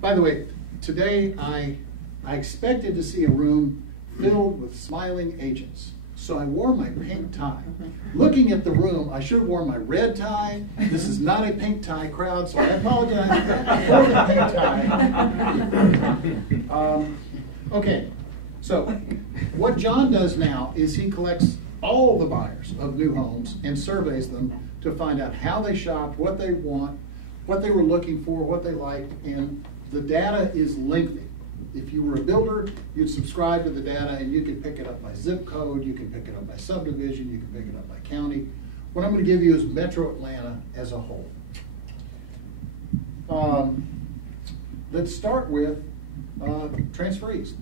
By the way, today I expected to see a room filled with smiling agents. So I wore my pink tie. Looking at the room, I should have worn my red tie. This is not a pink tie crowd, so I apologize for the pink tie. Okay, so what John does now is he collects all the buyers of new homes and surveys them to find out how they shopped, what they want, what they were looking for, what they liked, and the data is lengthy. If you were a builder, you'd subscribe to the data and you could pick it up by zip code, you can pick it up by subdivision, you can pick it up by county. What I'm going to give you is Metro Atlanta as a whole. Let's start with transferees.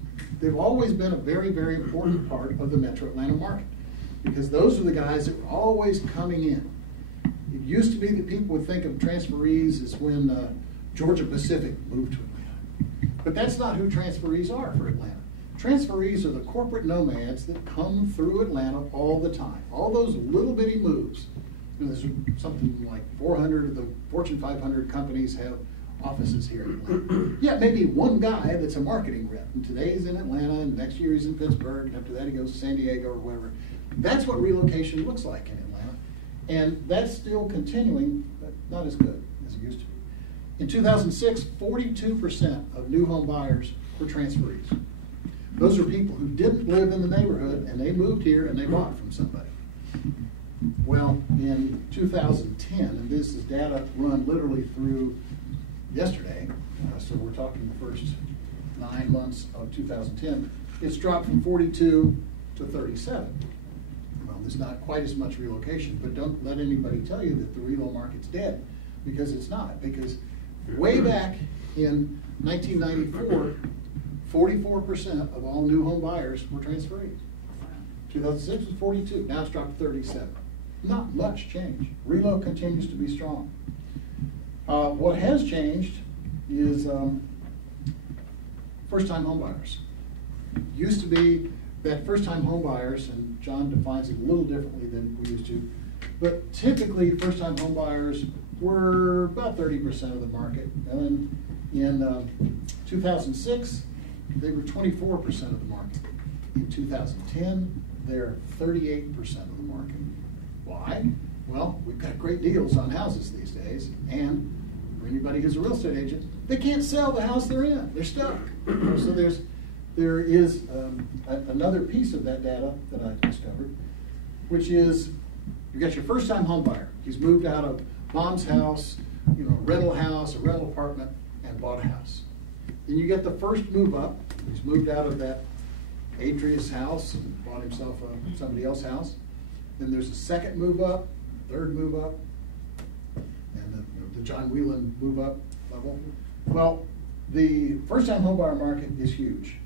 They've always been a very, very important part of the Metro Atlanta market because those are the guys that were always coming in. It used to be that people would think of transferees as when Georgia Pacific moved to Atlanta. But that's not who transferees are for Atlanta. Transferees are the corporate nomads that come through Atlanta all the time. All those little bitty moves. You know, there's something like 400 of the Fortune 500 companies have offices here in Atlanta. Yeah, maybe one guy that's a marketing rep, and today he's in Atlanta, and next year he's in Pittsburgh, and after that he goes to San Diego or whatever. That's what relocation looks like in Atlanta. And that's still continuing, but not as good as it used to be. In 2006, 42% of new home buyers were transferees. Those are people who didn't live in the neighborhood and they moved here and they bought from somebody. Well, in 2010, and this is data run literally through yesterday, so we're talking the first 9 months of 2010, it's dropped from 42 to 37. Well, there's not quite as much relocation, but don't let anybody tell you that the relo market's dead, because it's not. Because way back in 1994, 44% of all new home buyers were transferees. 2006 was 42, now it's dropped to 37. Not much change. Relo continues to be strong. What has changed is first-time home buyers. Used to be that first-time home buyers, and John defines it a little differently than we used to, but typically first-time home buyers were about 30% of the market. And in 2006, they were 24% of the market. In 2010, they're 38% of the market. Why? Well, we've got great deals on houses these days, and for anybody who's a real estate agent, they can't sell the house they're in. They're stuck. So there is another piece of that data that I discovered, which is you've got your first-time home buyer. He's moved out of mom's house, a rental house, a rental apartment, and bought a house. Then you get the first move up. He's moved out of that Adria's house and bought himself somebody else's house. Then there's a second move up, third move up, and the John Whelan move up level. Well, the first-time homebuyer market is huge.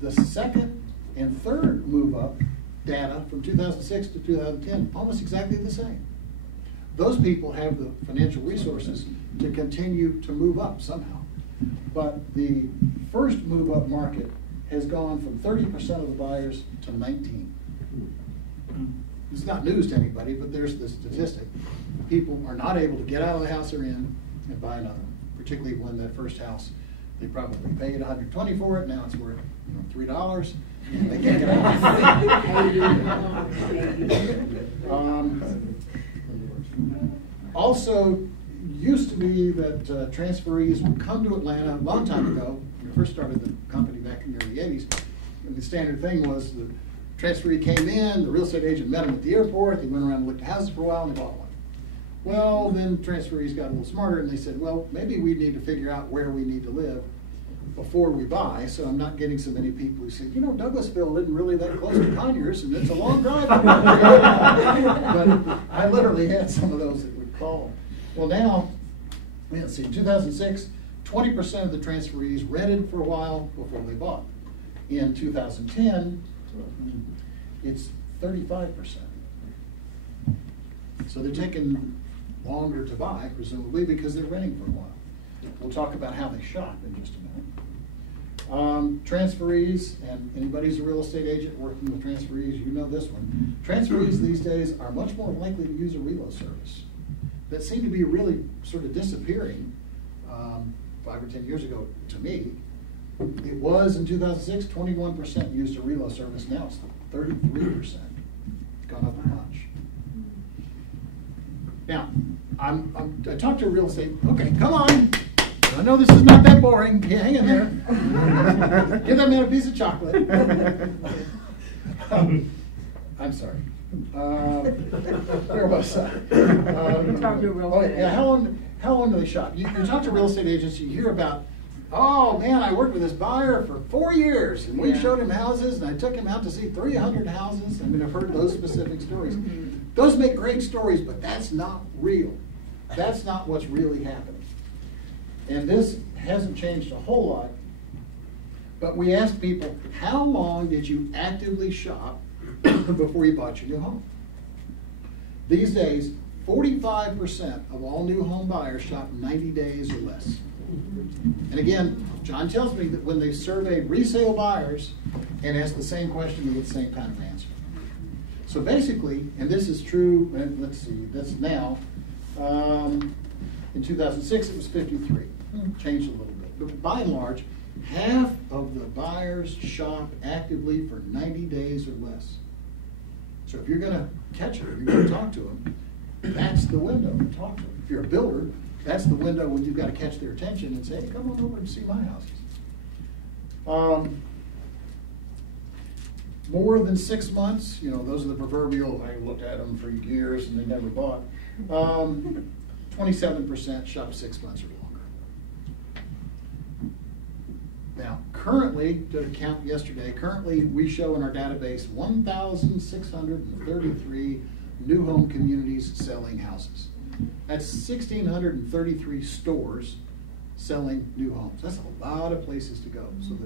The second and third move up data from 2006 to 2010, almost exactly the same. Those people have the financial resources to continue to move up somehow. But the first move up market has gone from 30% of the buyers to 19. It's not news to anybody, but there's the statistic. People are not able to get out of the house they're in and buy another one, particularly when that first house, they probably paid $120 for it, now it's worth $3, and they can't get out. Also, used to be that transferees would come to Atlanta a long time ago. When we first started the company back in the early 80s, and the standard thing was the transferee came in, the real estate agent met him at the airport, they went around and looked at houses for a while, and they bought one. Well, then transferees got a little smarter, and they said, well, maybe we need to figure out where we need to live before we buy, so I'm not getting so many people who say, Douglasville isn't really that close to Conyers, and it's a long drive. But I literally had some of those that would call. Well, now, let's see, in 2006, 20% of the transferees rented for a while before they bought. In 2010, it's 35%. So they're taking longer to buy, presumably, because they're renting for a while. We'll talk about how they shop in just a minute. Transferees, and anybody who's a real estate agent working with transferees, you know this one. Transferees these days are much more likely to use a relo service. That seemed to be really sort of disappearing 5 or 10 years ago to me. It was in 2006, 21% used a reload service. Now it's 33%. It's gone up a bunch. Now, I talked to a real estate. Okay, come on. I know this is not that boring. Yeah, hang in there. Give that man a piece of chocolate. I'm sorry. Where was I? Talk to a real estate yeah, how long do they shop? You talk to real estate agents, you hear about, oh man, I worked with this buyer for 4 years, and we showed him houses, and I took him out to see 300 houses. I mean, I've heard those specific stories. Those make great stories, but that's not real. That's not what's really happening. And this hasn't changed a whole lot, but we asked people, how long did you actively shop before you bought your new home? These days, 45% of all new home buyers shop 90 days or less. And again, John tells me that when they survey resale buyers and ask the same question, they get the same kind of answer. So basically, and this is true, and let's see, that's now, in 2006 it was 53, changed a little bit. But by and large, half of the buyers shop actively for 90 days or less. So if you're going to catch them, you're going to talk to them, that's the window to talk to them. If you're a builder, that's the window when you've got to catch their attention and say, hey, come on over and see my houses. More than 6 months, you know, those are the proverbial, I looked at them for years and they never bought. 27% shop 6 months or longer. Now, currently, did a count yesterday, currently we show in our database 1,633 new home communities selling houses. That's 1,633 stores selling new homes. That's a lot of places to go. So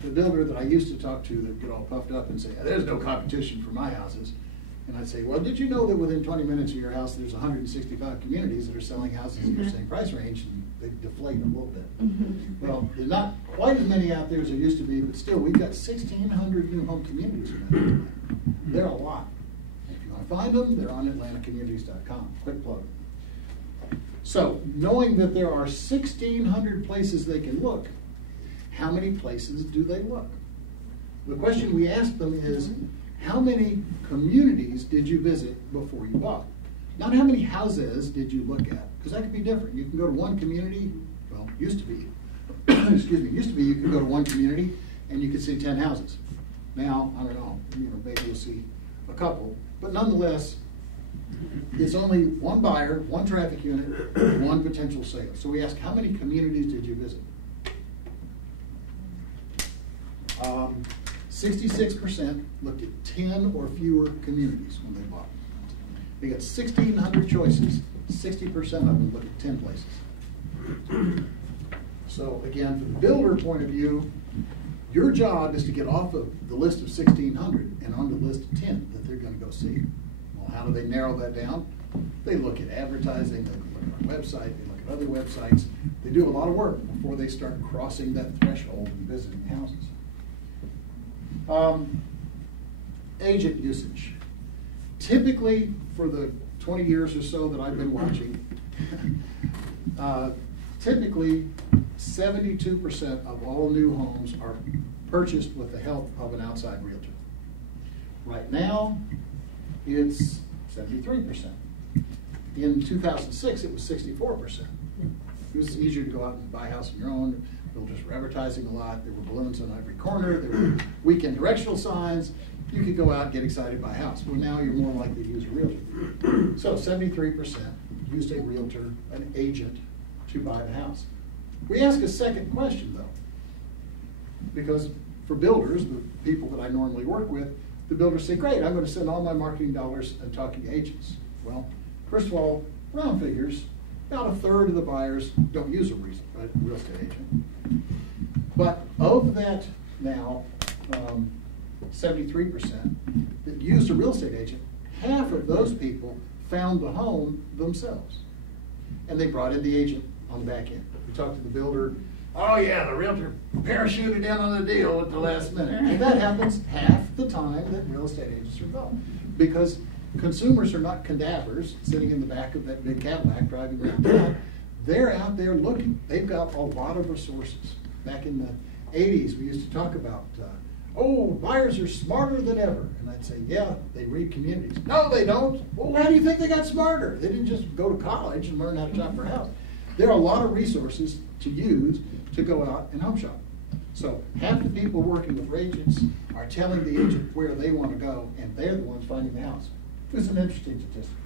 the builder that I used to talk to that get all puffed up and say, there's no competition for my houses. And I'd say, well, did you know that within 20 minutes of your house, there's 165 communities that are selling houses in your same price range, and they deflate a little bit. Well, there's not quite as many out there as there used to be, but still, we've got 1,600 new home communities. They're a lot. If you want to find them, they're on atlantacommunities.com. Quick plug. So, knowing that there are 1,600 places they can look, how many places do they look? The question we ask them is, how many communities did you visit before you bought? Not how many houses did you look at, because that could be different. You can go to one community, well, used to be, excuse me, used to be you could go to one community and you could see 10 houses. Now, I don't know, maybe you'll see a couple, but nonetheless, it's only one buyer, one traffic unit, one potential sale. So we ask, how many communities did you visit? 66% looked at 10 or fewer communities when they bought. They got 1,600 choices, 60% of them looked at 10 places. So again, from the builder point of view, your job is to get off of the list of 1,600 and on the list of 10 that they're going to go see. Well, how do they narrow that down? They look at advertising, they look at our website, they look at other websites. They do a lot of work before they start crossing that threshold and visiting houses. Agent usage. Typically, for the 20 years or so that I've been watching, typically 72% of all new homes are purchased with the help of an outside realtor. Right now, it's 73%. In 2006, it was 64%. It was easier to go out and buy a house on your own. Builders were advertising a lot. There were balloons on every corner. There were weekend directional signs. You could go out and get excited by a house. Well, now you're more likely to use a realtor. So 73% used a realtor, an agent, to buy the house. We ask a second question, though, because for builders, the people that I normally work with, the builders say, great, I'm going to spend all my marketing dollars and talking to agents. Well, first of all, round figures, about a third of the buyers don't use a real estate agent. But of that now, 73% that used a real estate agent, half of those people found the home themselves. And they brought in the agent on the back end. We talked to the builder, oh yeah, the realtor parachuted in on the deal at the last minute. And that happens half the time that real estate agents are involved. Because consumers are not cadavers sitting in the back of that big Cadillac driving around town. they're out there looking. They've got a lot of resources. Back in the 80s, we used to talk about, oh, buyers are smarter than ever. And I'd say, yeah, they read communities. No, they don't. Well, how do you think they got smarter? They didn't just go to college and learn how to shop for a house. There are a lot of resources to use to go out and home shop. So half the people working with agents are telling the agent where they want to go, and they're the ones finding the house. It's an interesting statistic.